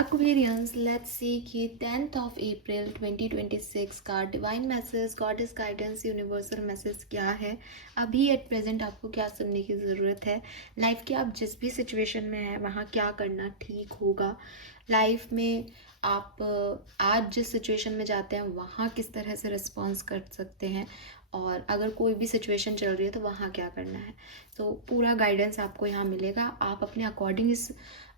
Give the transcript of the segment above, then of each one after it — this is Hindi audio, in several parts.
Aquarians, let's see कि 10th of April 2026 का divine message, goddess guidance, universal message क्या है। अभी एट प्रेजेंट आपको क्या सुनने की ज़रूरत है। लाइफ के आप जिस भी सिचुएशन में हैं वहाँ क्या करना ठीक होगा। लाइफ में आप आज जिस सिचुएशन में जाते हैं वहाँ किस तरह से रिस्पॉन्स कर सकते हैं, और अगर कोई भी सिचुएशन चल रही है तो वहाँ क्या करना है। तो पूरा गाइडेंस आपको यहाँ मिलेगा। आप अपने अकॉर्डिंग इस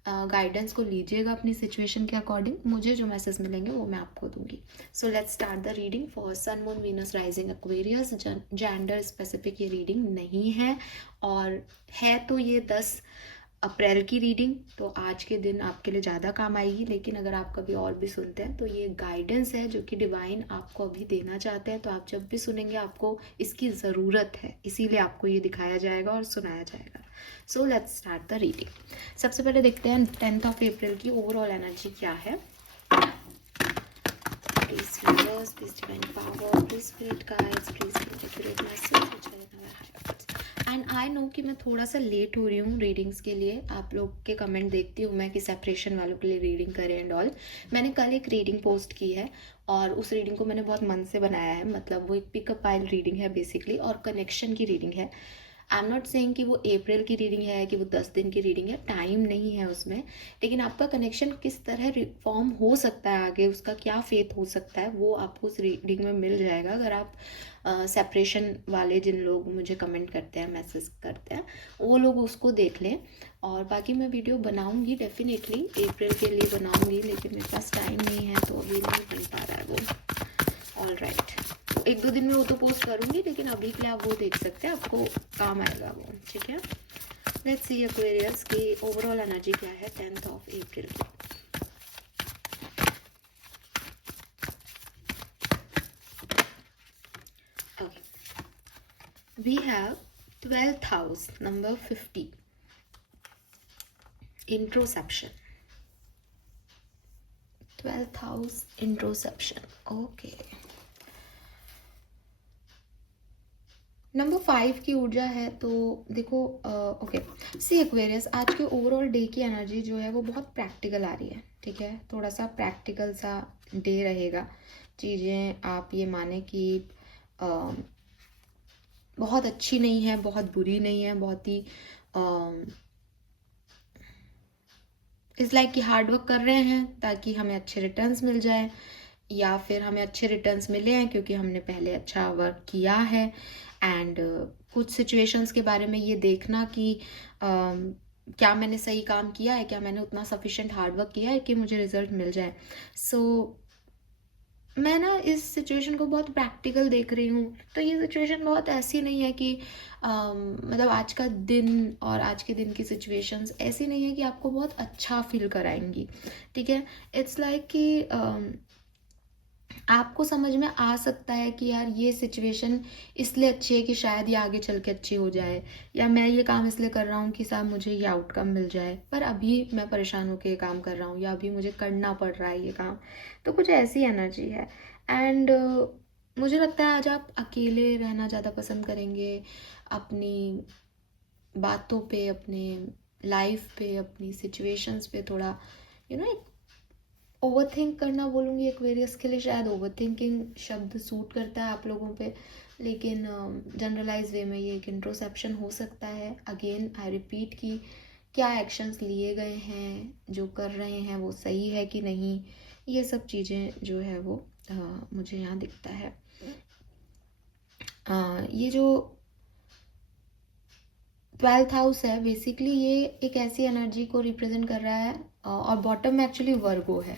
गाइडेंस को लीजिएगा, अपनी सिचुएशन के अकॉर्डिंग। मुझे जो मैसेज मिलेंगे वो मैं आपको दूंगी। So let's start the reading for sun moon Venus rising Aquarius. Gender specific ये रीडिंग नहीं है, और है तो ये 10 अप्रैल की रीडिंग, तो आज के दिन आपके लिए ज़्यादा काम आएगी। लेकिन अगर आप कभी और भी सुनते हैं तो ये गाइडेंस है जो कि डिवाइन आपको अभी देना चाहते हैं। तो आप जब भी सुनेंगे आपको इसकी ज़रूरत है, इसीलिए आपको ये दिखाया जाएगा और सुनाया जाएगा। सो लेट्स स्टार्ट द रीडिंग। सबसे पहले देखते हैं 10th ऑफ अप्रैल की ओवरऑल एनर्जी क्या है। Please universe, please divine power, please spirit guides, please accurate message. And I know कि मैं थोड़ा सा लेट हो रही हूँ रीडिंग्स के लिए। आप लोग के कमेंट देखती हूँ मैं कि सेपरेशन वालों के लिए रीडिंग करें एंड ऑल। मैंने कल एक रीडिंग पोस्ट की है और उस रीडिंग को मैंने बहुत मन से बनाया है। मतलब वो एक पिकअप आइल रीडिंग है बेसिकली, और कनेक्शन की रीडिंग है। आई एम नॉट सेइंग कि वो अप्रैल की रीडिंग है, कि वो 10 दिन की रीडिंग है, टाइम नहीं है उसमें। लेकिन आपका कनेक्शन किस तरह रिफॉर्म हो सकता है आगे, उसका क्या फेथ हो सकता है, वो आपको उस रीडिंग में मिल जाएगा। अगर आप सेपरेशन वाले जिन लोग मुझे कमेंट करते हैं, मैसेज करते हैं, वो लोग उसको देख लें। और बाकी मैं वीडियो बनाऊंगी डेफिनेटली, अप्रैल के लिए बनाऊंगी, लेकिन मेरे पास टाइम नहीं है तो अभी नहीं बन पा रहा है वो। ऑल राइट, एक दो दिन में वो तो पोस्ट करूंगी, लेकिन अभी के लिए आप वो देख सकते हैं, आपको काम आएगा वो। ठीक है, लेट्स सी एक्वेरियस की ओवरऑल एनर्जी क्या है 10th ऑफ अप्रैल की। We have 12th house, number 50, introspection. 12th house, introspection. Okay. Number 5 की ऊर्जा है। तो देखो, ओके सी एक्वेरियस, आज के ओवरऑल डे की एनर्जी जो है वो बहुत प्रैक्टिकल आ रही है। ठीक है, थोड़ा सा प्रैक्टिकल सा डे रहेगा। चीज़ें आप ये माने कि बहुत अच्छी नहीं है, बहुत बुरी नहीं है, बहुत ही इट्स लाइक कि हार्ड वर्क कर रहे हैं ताकि हमें अच्छे रिटर्न्स मिल जाए, या फिर हमें अच्छे रिटर्न्स मिले हैं क्योंकि हमने पहले अच्छा वर्क किया है। एंड कुछ सिचुएशंस के बारे में ये देखना कि क्या मैंने सही काम किया है, क्या मैंने उतना सफिशिएंट हार्ड वर्क किया है कि मुझे रिजल्ट मिल जाए। सो मैं ना इस सिचुएशन को बहुत प्रैक्टिकल देख रही हूँ। तो ये सिचुएशन बहुत ऐसी नहीं है कि मतलब आज का दिन और आज के दिन की सिचुएशंस ऐसी नहीं है कि आपको बहुत अच्छा फील कराएंगी। ठीक है, इट्स लाइक कि आपको समझ में आ सकता है कि यार ये सिचुएशन इसलिए अच्छी है कि शायद ये आगे चल के अच्छी हो जाए, या मैं ये काम इसलिए कर रहा हूँ कि साहब मुझे ये आउटकम मिल जाए, पर अभी मैं परेशान होकर ये काम कर रहा हूँ, या अभी मुझे करना पड़ रहा है ये काम। तो कुछ ऐसी एनर्जी है। एंड मुझे लगता है आज आप अकेले रहना ज़्यादा पसंद करेंगे, अपनी बातों पे, अपने लाइफ पे, अपनी सिचुएशंस पे थोड़ा एक ओवर थिंक करना बोलूँगी एक्वेरियस के लिए। शायद ओवर थिंकिंग शब्द सूट करता है आप लोगों पे, लेकिन जनरलाइज वे में ये एक इंट्रोसेप्शन हो सकता है। अगेन आई रिपीट कि क्या एक्शंस लिए गए हैं, जो कर रहे हैं वो सही है कि नहीं, ये सब चीज़ें जो है वो मुझे यहाँ दिखता है। ये जो 12th हाउस है बेसिकली, ये एक ऐसी एनर्जी को रिप्रेजेंट कर रहा है, और बॉटम में एक्चुअली वर्गो है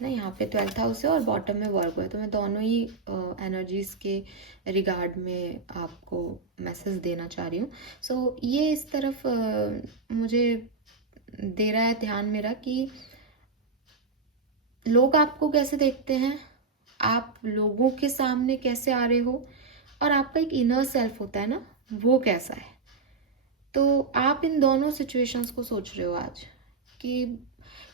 ना। यहाँ पे 12th हाउस है और बॉटम में वर्गो है, तो मैं दोनों ही एनर्जीज के रिगार्ड में आपको मैसेज देना चाह रही हूँ। सो ये इस तरफ मुझे दे रहा है ध्यान मेरा कि लोग आपको कैसे देखते हैं, आप लोगों के सामने कैसे आ रहे हो, और आपका एक इनर सेल्फ होता है ना, वो कैसा है। तो आप इन दोनों सिचुएशंस को सोच रहे हो आज, कि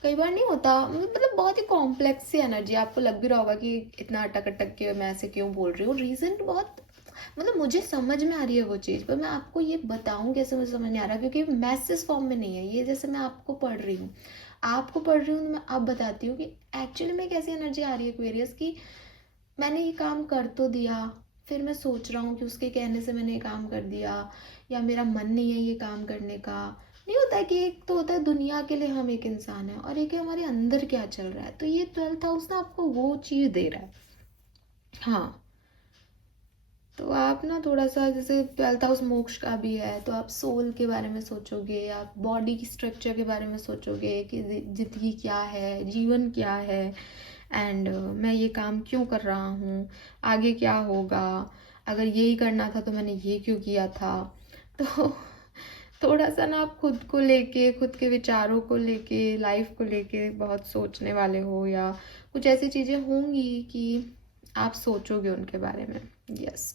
कई बार नहीं होता, मतलब बहुत ही कॉम्प्लेक्स सी एनर्जी। आपको लग भी रहा होगा कि इतना अटक अटक के मैं ऐसे क्यों बोल रही हूँ। रीज़न बहुत, मतलब मुझे समझ में आ रही है वो चीज़, पर मैं आपको ये बताऊँ कैसे मुझे समझ नहीं आ रहा, क्योंकि मैसेज फॉर्म में नहीं है ये, जैसे मैं आपको पढ़ रही हूँ। आपको पढ़ रही हूँ तो मैं अब बताती हूँ कि एक्चुअली में कैसी एनर्जी आ रही है एक्वेरियस की। मैंने ये काम कर तो दिया, फिर मैं सोच रहा हूँ कि उसके कहने से मैंने ये काम कर दिया, या मेरा मन नहीं है ये काम करने का। नहीं होता है कि एक तो होता है दुनिया के लिए हम एक इंसान है, और एक है हमारे अंदर क्या चल रहा है। तो ये 12th हाउस ना आपको वो चीज़ दे रहा है। हाँ, तो आप ना थोड़ा सा, जैसे 12th हाउस मोक्ष का भी है, तो आप सोल के बारे में सोचोगे, आप बॉडी की स्ट्रक्चर के बारे में सोचोगे कि जिंदगी क्या है, जीवन क्या है, एंड मैं ये काम क्यों कर रहा हूँ, आगे क्या होगा, अगर यही करना था तो मैंने ये क्यों किया था। तो थोड़ा सा ना आप खुद को लेके, खुद के विचारों को लेके, लाइफ को लेके बहुत सोचने वाले हो, या कुछ ऐसी चीज़ें होंगी कि आप सोचोगे उनके बारे में। यस।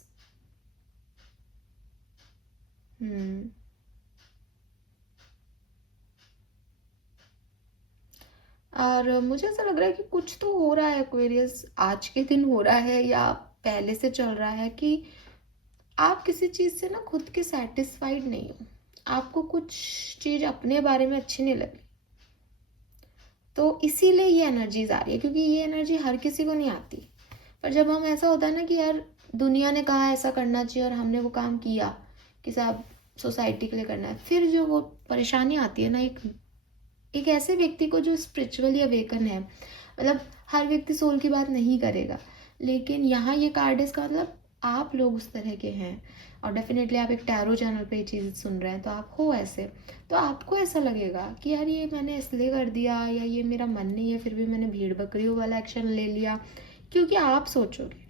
और मुझे ऐसा लग रहा है कि कुछ तो हो रहा है एक्वेरियस, आज के दिन हो रहा है या पहले से चल रहा है, कि आप किसी चीज़ से ना खुद के सेटिस्फाइड नहीं हो, आपको कुछ चीज़ अपने बारे में अच्छी नहीं लगी। तो इसीलिए ये एनर्जीज आ रही है, क्योंकि ये एनर्जी हर किसी को नहीं आती। पर जब हम, ऐसा होता है ना कि यार दुनिया ने कहा ऐसा करना चाहिए और हमने वो काम किया कि साहब सोसाइटी के लिए करना है, फिर जो वो परेशानी आती है ना, एक ऐसे व्यक्ति को जो स्पिरिचुअली अवेकन है, मतलब हर व्यक्ति सोल की बात नहीं करेगा, लेकिन यहाँ ये कार्ड इसका मतलब आप लोग उस तरह के हैं, और डेफिनेटली आप एक टैरो चैनल पे ये चीज़ सुन रहे हैं तो आप हो ऐसे, तो आपको ऐसा लगेगा कि यार ये मैंने इसलिए कर दिया, या ये मेरा मन नहीं है फिर भी मैंने भीड़ बकरियों वाला एक्शन ले लिया। क्योंकि आप सोचोगे,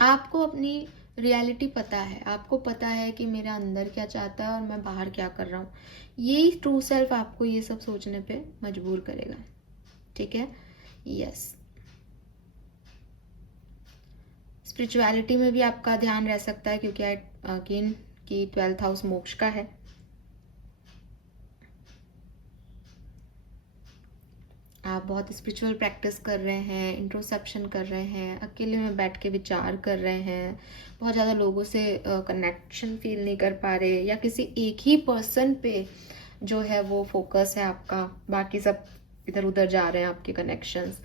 आपको अपनी रियलिटी पता है, आपको पता है कि मेरा अंदर क्या चाहता है और मैं बाहर क्या कर रहा हूँ। यही ट्रू सेल्फ आपको ये सब सोचने पे मजबूर करेगा। ठीक है। यस। स्पिरिचुअलिटी में भी आपका ध्यान रह सकता है, क्योंकि अगेन कि 12th हाउस मोक्ष का है। आप बहुत स्पिरिचुअल प्रैक्टिस कर रहे हैं, इंट्रोसेप्शन कर रहे हैं, अकेले में बैठ के विचार कर रहे हैं, बहुत ज़्यादा लोगों से कनेक्शन फील नहीं कर पा रहे, या किसी एक ही पर्सन पे जो है वो फोकस है आपका, बाकी सब इधर उधर जा रहे हैं आपके कनेक्शंस।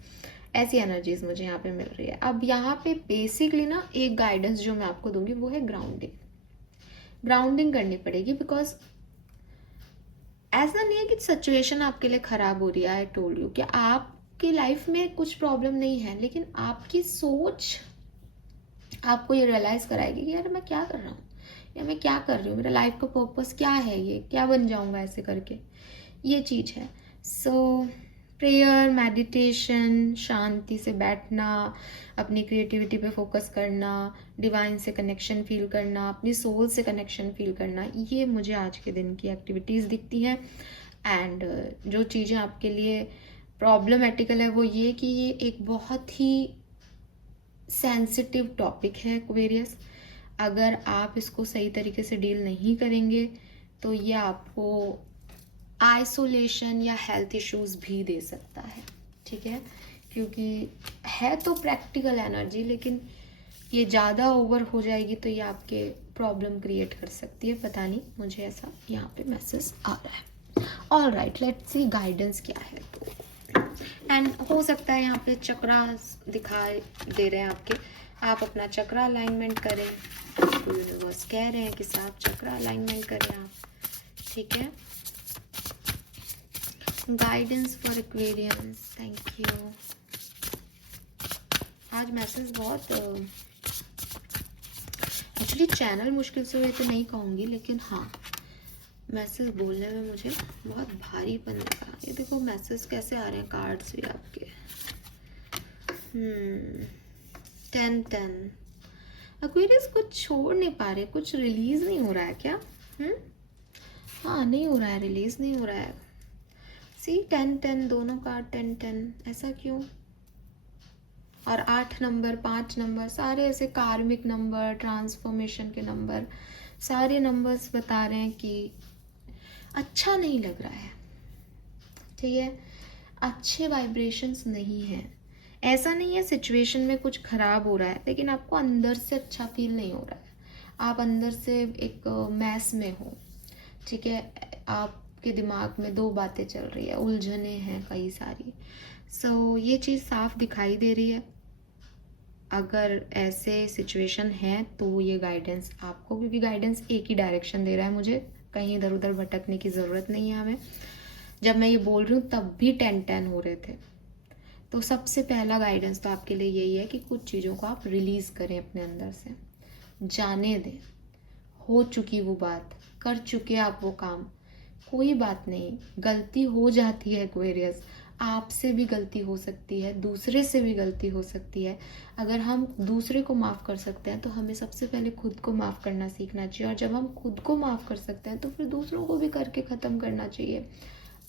ऐसी एनर्जीज मुझे यहाँ पे मिल रही है। अब यहाँ पे बेसिकली ना एक गाइडेंस जो मैं आपको दूंगी वो है ग्राउंडिंग। ग्राउंडिंग करनी पड़ेगी, बिकॉज ऐसा नहीं है कि सिचुएशन आपके लिए खराब हो रही है। आई टोल्ड यू कि आपकी लाइफ में कुछ प्रॉब्लम नहीं है, लेकिन आपकी सोच आपको ये रियलाइज कराएगी कि यार मैं क्या कर रहा हूँ, या मैं क्या कर रही हूँ, मेरा लाइफ का पर्पस क्या है, ये क्या बन जाऊंगा ऐसे करके, ये चीज़ है। सो प्रेयर, मेडिटेशन, शांति से बैठना, अपनी क्रिएटिविटी पे फोकस करना, डिवाइन से कनेक्शन फील करना, अपनी सोल से कनेक्शन फील करना, ये मुझे आज के दिन की एक्टिविटीज़ दिखती हैं। एंड जो चीज़ें आपके लिए प्रॉब्लमेटिकल है वो ये कि ये एक बहुत ही सेंसिटिव टॉपिक है एक्वेरियस। अगर आप इसको सही तरीके से डील नहीं करेंगे तो ये आपको आइसोलेशन या हेल्थ इश्यूज भी दे सकता है। ठीक है, क्योंकि है तो प्रैक्टिकल एनर्जी, लेकिन ये ज़्यादा ओवर हो जाएगी तो ये आपके प्रॉब्लम क्रिएट कर सकती है। पता नहीं, मुझे ऐसा यहाँ पे मैसेज आ रहा है। All right, let's see guidance क्या है। एंड हो सकता है यहाँ पे चक्रा दिखाई दे रहे हैं आपके, आप अपना चक्रा अलाइनमेंट करें। आपको यूनिवर्स कह रहे हैं कि साहब चक्रा अलाइनमेंट करें आप। ठीक है, guidance for Aquarians, thank you. आज मैसेज बहुत एक्चुअली चैनल मुश्किल से हुए तो नहीं कहूँगी, लेकिन हाँ मैसेज बोलने में मुझे बहुत भारीपन लगा। ये देखो मैसेज कैसे आ रहे हैं कार्ड्स भी आपके। 10 एक्वेरियस कुछ छोड़ नहीं पा रहे, कुछ रिलीज नहीं हो रहा है क्या? हाँ, नहीं हो रहा है, रिलीज नहीं हो रहा है। सी 10 दोनों कार्ड 10 ऐसा क्यों? और 8 नंबर, 5 नंबर, सारे ऐसे कार्मिक नंबर, ट्रांसफॉर्मेशन के नंबर, सारे नंबर्स बता रहे हैं कि अच्छा नहीं लग रहा है। ठीक है, अच्छे वाइब्रेशंस नहीं है। ऐसा नहीं है सिचुएशन में कुछ खराब हो रहा है, लेकिन आपको अंदर से अच्छा फील नहीं हो रहा है। आप अंदर से एक मैस में हो। ठीक है, आप आपके दिमाग में दो बातें चल रही है, उलझने हैं कई सारी। सो ये चीज़ साफ दिखाई दे रही है। अगर ऐसे सिचुएशन है तो ये गाइडेंस आपको, क्योंकि गाइडेंस एक ही डायरेक्शन दे रहा है मुझे, कहीं इधर उधर भटकने की ज़रूरत नहीं है हमें। जब मैं ये बोल रही हूँ तब भी 10-10 हो रहे थे। तो सबसे पहला गाइडेंस तो आपके लिए यही है कि कुछ चीज़ों को आप रिलीज़ करें अपने अंदर से, जाने दें। हो चुकी वो बात, कर चुके आप वो काम, कोई बात नहीं। गलती हो जाती है एक्वेरियस, आपसे भी गलती हो सकती है, दूसरे से भी गलती हो सकती है। अगर हम दूसरे को माफ़ कर सकते हैं तो हमें सबसे पहले खुद को माफ़ करना सीखना चाहिए, और जब हम खुद को माफ़ कर सकते हैं तो फिर दूसरों को भी करके ख़त्म करना चाहिए।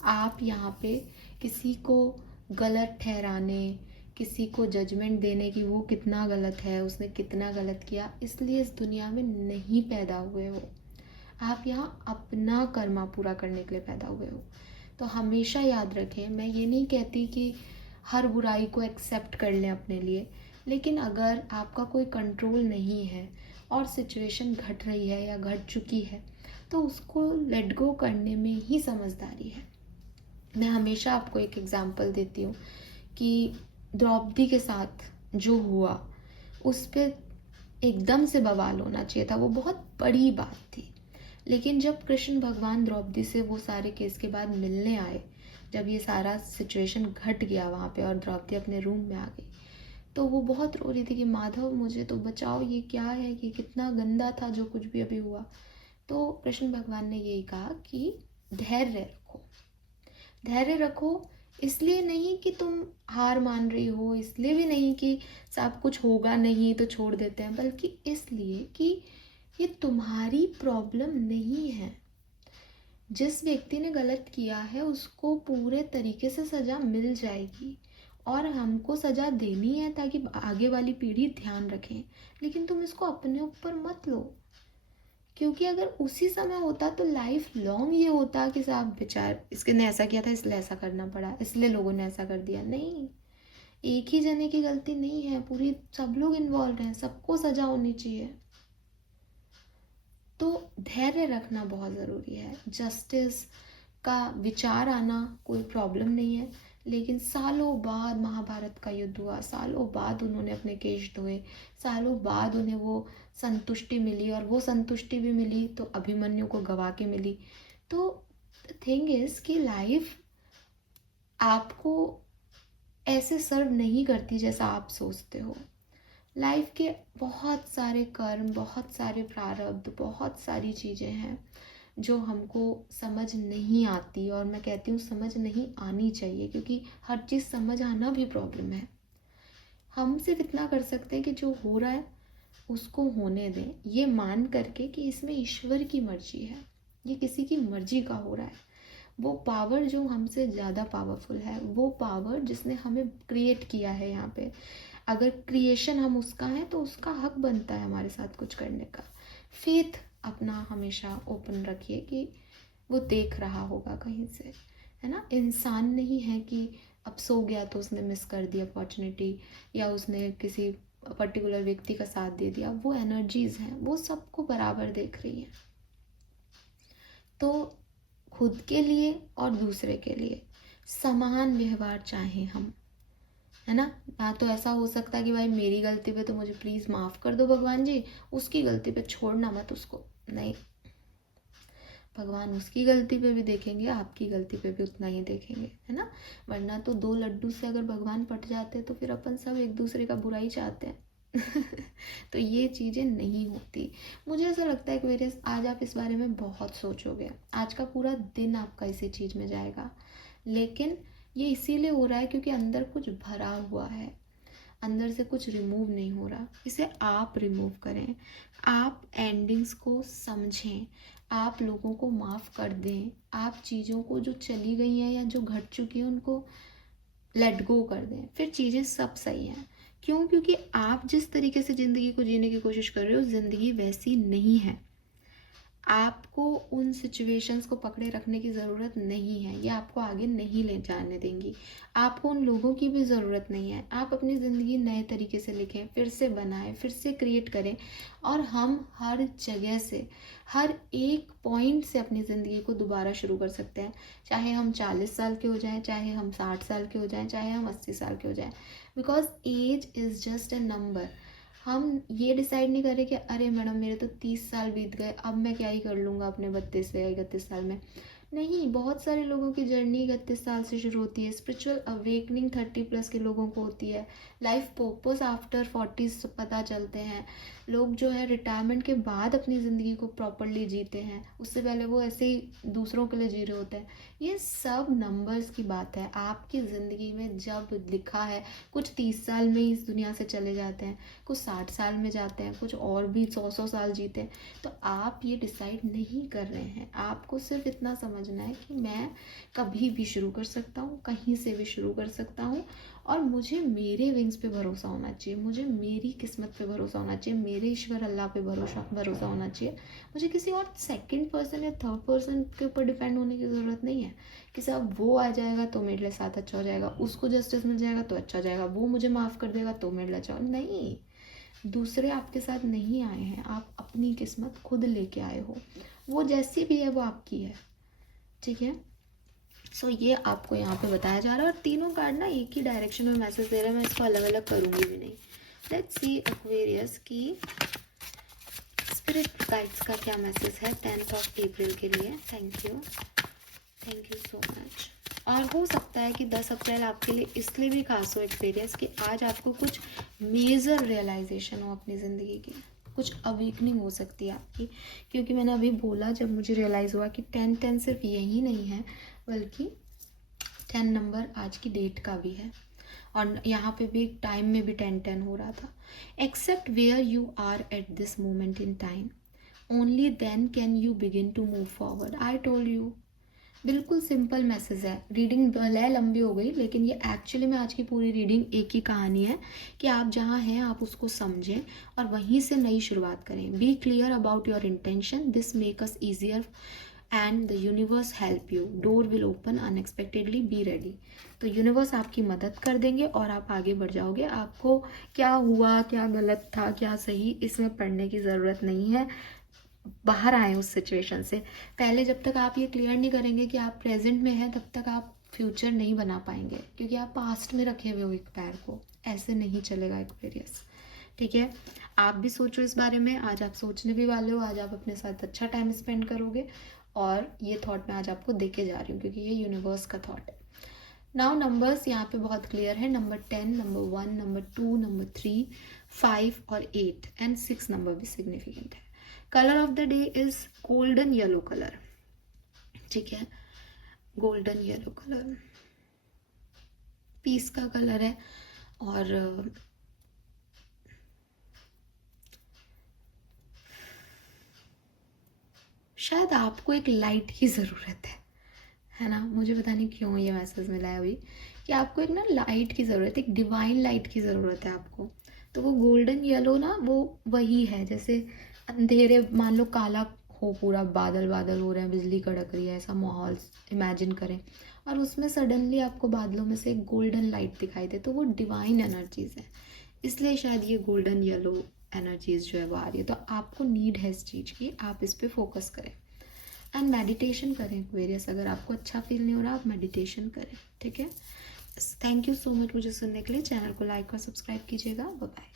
आप यहाँ पे किसी को गलत ठहराने, किसी को जजमेंट देने कि वो कितना गलत है, उसने कितना गलत किया, इसलिए इस दुनिया में नहीं पैदा हुए हो। आप यहाँ अपना कर्मा पूरा करने के लिए पैदा हुए हो। तो हमेशा याद रखें, मैं ये नहीं कहती कि हर बुराई को एक्सेप्ट कर लें अपने लिए, लेकिन अगर आपका कोई कंट्रोल नहीं है और सिचुएशन घट रही है या घट चुकी है तो उसको लेट गो करने में ही समझदारी है। मैं हमेशा आपको एक एग्जांपल देती हूँ कि द्रौपदी के साथ जो हुआ उस पर एकदम से बवाल होना चाहिए था, वो बहुत बड़ी बात थी। लेकिन जब कृष्ण भगवान द्रौपदी से वो सारे केस के बाद मिलने आए, जब ये सारा सिचुएशन घट गया वहाँ पे और द्रौपदी अपने रूम में आ गई, तो वो बहुत रो रही थी कि माधव मुझे तो बचाओ, ये क्या है, ये कितना गंदा था जो कुछ भी अभी हुआ। तो कृष्ण भगवान ने यही कहा कि धैर्य रखो, धैर्य रखो। इसलिए नहीं कि तुम हार मान रही हो, इसलिए भी नहीं कि सब कुछ होगा नहीं तो छोड़ देते हैं, बल्कि इसलिए कि ये तुम्हारी प्रॉब्लम नहीं है। जिस व्यक्ति ने गलत किया है उसको पूरे तरीके से सज़ा मिल जाएगी, और हमको सज़ा देनी है ताकि आगे वाली पीढ़ी ध्यान रखें। लेकिन तुम इसको अपने ऊपर मत लो, क्योंकि अगर उसी समय होता तो लाइफ लॉन्ग ये होता कि साहब बेचार इसके ने ऐसा किया था इसलिए ऐसा करना पड़ा, इसलिए लोगों ने ऐसा कर दिया। नहीं, एक ही जने की गलती नहीं है, पूरी सब लोग इन्वॉल्व हैं, सबको सजा होनी चाहिए। तो धैर्य रखना बहुत ज़रूरी है। जस्टिस का विचार आना कोई प्रॉब्लम नहीं है, लेकिन सालों बाद महाभारत का युद्ध हुआ, सालों बाद उन्होंने अपने केश धोए, सालों बाद उन्हें वो संतुष्टि मिली, और वो संतुष्टि भी मिली तो अभिमन्यु को गवा के मिली। तो थिंग इज़ कि लाइफ आपको ऐसे सर्व नहीं करती जैसा आप सोचते हो। लाइफ के बहुत सारे कर्म, बहुत सारे प्रारब्ध, बहुत सारी चीज़ें हैं जो हमको समझ नहीं आती, और मैं कहती हूँ समझ नहीं आनी चाहिए, क्योंकि हर चीज़ समझ आना भी प्रॉब्लम है। हम सिर्फ इतना कर सकते हैं कि जो हो रहा है उसको होने दें, ये मान करके कि इसमें ईश्वर की मर्जी है, ये किसी की मर्जी का हो रहा है। वो पावर जो हमसे ज़्यादा पावरफुल है, वो पावर जिसने हमें क्रिएट किया है यहाँ पे, अगर क्रिएशन हम उसका है तो उसका हक बनता है हमारे साथ कुछ करने का। फेथ अपना हमेशा ओपन रखिए कि वो देख रहा होगा कहीं से, है ना। इंसान नहीं है कि अब सो गया तो उसने मिस कर दी अपॉर्चुनिटी, या उसने किसी पर्टिकुलर व्यक्ति का साथ दे दिया। वो एनर्जीज हैं, वो सबको बराबर देख रही हैं। तो खुद के लिए और दूसरे के लिए समान व्यवहार चाहें हम, है ना। या तो ऐसा हो सकता है कि भाई मेरी गलती पे तो मुझे प्लीज़ माफ़ कर दो भगवान जी, उसकी गलती पे छोड़ना मत उसको, नहीं। भगवान उसकी गलती पे भी देखेंगे, आपकी गलती पे भी उतना ही देखेंगे, है ना। वरना तो दो लड्डू से अगर भगवान पट जाते तो फिर अपन सब एक दूसरे का बुरा ही चाहते हैं। तो ये चीज़ें नहीं होती। मुझे ऐसा लगता है कि मेरे आज आप इस बारे में बहुत सोचोगे, आज का पूरा दिन आपका इसी चीज़ में जाएगा। लेकिन ये इसीलिए हो रहा है क्योंकि अंदर कुछ भरा हुआ है, अंदर से कुछ रिमूव नहीं हो रहा। इसे आप रिमूव करें, आप एंडिंग्स को समझें, आप लोगों को माफ़ कर दें, आप चीज़ों को जो चली गई हैं या जो घट चुकी हैं उनको लेट गो कर दें, फिर चीज़ें सब सही हैं। क्यों? क्योंकि आप जिस तरीके से ज़िंदगी को जीने की कोशिश कर रहे हो ज़िंदगी वैसी नहीं है। आपको उन सिचुएशंस को पकड़े रखने की ज़रूरत नहीं है, ये आपको आगे नहीं ले जाने देंगी। आपको उन लोगों की भी ज़रूरत नहीं है। आप अपनी ज़िंदगी नए तरीके से लिखें, फिर से बनाएं, फिर से क्रिएट करें। और हम हर जगह से, हर एक पॉइंट से अपनी ज़िंदगी को दोबारा शुरू कर सकते हैं। चाहे हम 40 साल के हो जाएं, चाहे हम 60 साल के हो जाएं, चाहे हम 80 साल के हो जाएं, because age is just a number. हम ये डिसाइड नहीं करें कि अरे मैडम मेरे तो 30 साल बीत गए, अब मैं क्या ही कर लूँगा अपने 32 से या 31 साल में। नहीं, बहुत सारे लोगों की जर्नी 31 साल से शुरू होती है। स्पिरिचुअल अवेकनिंग 30+ के लोगों को होती है। लाइफ पर्पस आफ्टर 40 पता चलते हैं। लोग जो है रिटायरमेंट के बाद अपनी ज़िंदगी को प्रॉपरली जीते हैं, उससे पहले वो ऐसे ही दूसरों के लिए जी रहे होते हैं। ये सब नंबर्स की बात है। आपकी ज़िंदगी में जब लिखा है, कुछ 30 साल में ही इस दुनिया से चले जाते हैं, कुछ 60 साल में जाते हैं, कुछ और भी 100 साल जीते हैं। तो आप ये डिसाइड नहीं कर रहे हैं। आपको सिर्फ इतना समझना है कि मैं कभी भी शुरू कर सकता हूँ, कहीं से भी शुरू कर सकता हूँ, और मुझे मेरे विंग्स पे भरोसा होना चाहिए, मुझे मेरी किस्मत पे भरोसा होना चाहिए, मेरे ईश्वर अल्लाह पे भरोसा होना चाहिए। मुझे किसी और सेकंड पर्सन या थर्ड पर्सन के ऊपर डिपेंड होने की ज़रूरत नहीं है कि साहब वो आ जाएगा तो मेरे लिए साथ अच्छा हो जाएगा, उसको जस्टिस मिल जाएगा तो अच्छा हो जाएगा, वो मुझे माफ़ कर देगा तो मेरे लिए अच्छा हो। नहीं, दूसरे आपके साथ नहीं आए हैं, आप अपनी किस्मत खुद लेके आए हो। वो जैसी भी है वो आपकी है, ठीक है। सो ये आपको यहाँ पे बताया जा रहा है, और तीनों कार्ड ना एक ही डायरेक्शन में मैसेज दे रहे हैं। मैं इसको अलग अलग करूँगी भी नहीं। लेट्स सी एक्वेरियस की स्पिरिट गाइड्स का क्या मैसेज है 10 अप्रैल के लिए। Thank you so much. और हो सकता है कि 10 अप्रैल आपके लिए इसलिए भी खास हो एक्वेरियस कि आज आपको कुछ मेजर रियलाइजेशन हो अपनी ज़िंदगी की, कुछ अवेकनिंग हो सकती है आपकी। क्योंकि मैंने अभी बोला, जब मुझे रियलाइज़ हुआ कि 10 सिर्फ यही नहीं है, बल्कि 10 नंबर आज की डेट का भी है, और यहाँ पे भी टाइम में भी 10 हो रहा था। Except where you are at this moment in time, only then can you begin to move forward. I told you, बिल्कुल सिंपल मैसेज है। रीडिंग भले लंबी हो गई, लेकिन ये एक्चुअली में आज की पूरी रीडिंग एक ही कहानी है कि आप जहाँ हैं आप उसको समझें और वहीं से नई शुरुआत करें। Be clear about your intention, this make us easier and the universe help you. Door will open unexpectedly, be ready. तो यूनिवर्स आपकी मदद कर देंगे और आप आगे बढ़ जाओगे। आपको क्या हुआ, क्या गलत था, क्या सही, इसमें पढ़ने की ज़रूरत नहीं है। बाहर आए उस सिचुएशन से। पहले जब तक आप ये क्लियर नहीं करेंगे कि आप प्रेजेंट में हैं, तब तक आप फ्यूचर नहीं बना पाएंगे, क्योंकि आप पास्ट में रखे हुए हो एक पैर को। ऐसे नहीं चलेगा एक्वेरियस, ठीक है। आप भी सोचो इस बारे में। आज आप सोचने भी वाले हो, आज आप अपने साथ अच्छा टाइम स्पेंड करोगे, और ये थॉट मैं आज आपको दे के जा रही हूँ क्योंकि ये यूनिवर्स का थॉट है। नाउ नंबर्स यहाँ पे बहुत क्लियर है। नंबर 10, नंबर 1, नंबर 2, नंबर 3, 5 और 8 एंड 6 नंबर भी सिग्निफिकेंट है। Colour of the day is golden yellow colour, ठीक है। गोल्डन येलो कलर पीस का कलर है, और शायद आपको एक लाइट की ज़रूरत है ना। मुझे पता नहीं क्यों ये मैसेज मिला है अभी कि आपको एक ना लाइट की ज़रूरत है, एक डिवाइन लाइट की ज़रूरत है आपको। तो वो गोल्डन येलो ना, वो वही है जैसे अंधेरे, मान लो काला हो, पूरा बादल बादल हो रहे हैं, बिजली कड़क रही है, ऐसा माहौल इमेजिन करें, और उसमें सडनली आपको बादलों में से एक गोल्डन लाइट दिखाई दे, तो वो डिवाइन एनर्जीज है। इसलिए शायद ये गोल्डन येलो एनर्जीज जो है वो आ रही है। तो आपको नीड है इस चीज़ की, आप इस पर फोकस करें एंड मेडिटेशन करें एक्वेरियस। अगर आपको अच्छा फील नहीं हो रहा, आप मेडिटेशन करें, ठीक है। थैंक यू सो मच मुझे सुनने के लिए। चैनल को लाइक और सब्सक्राइब कीजिएगा। Bye bye.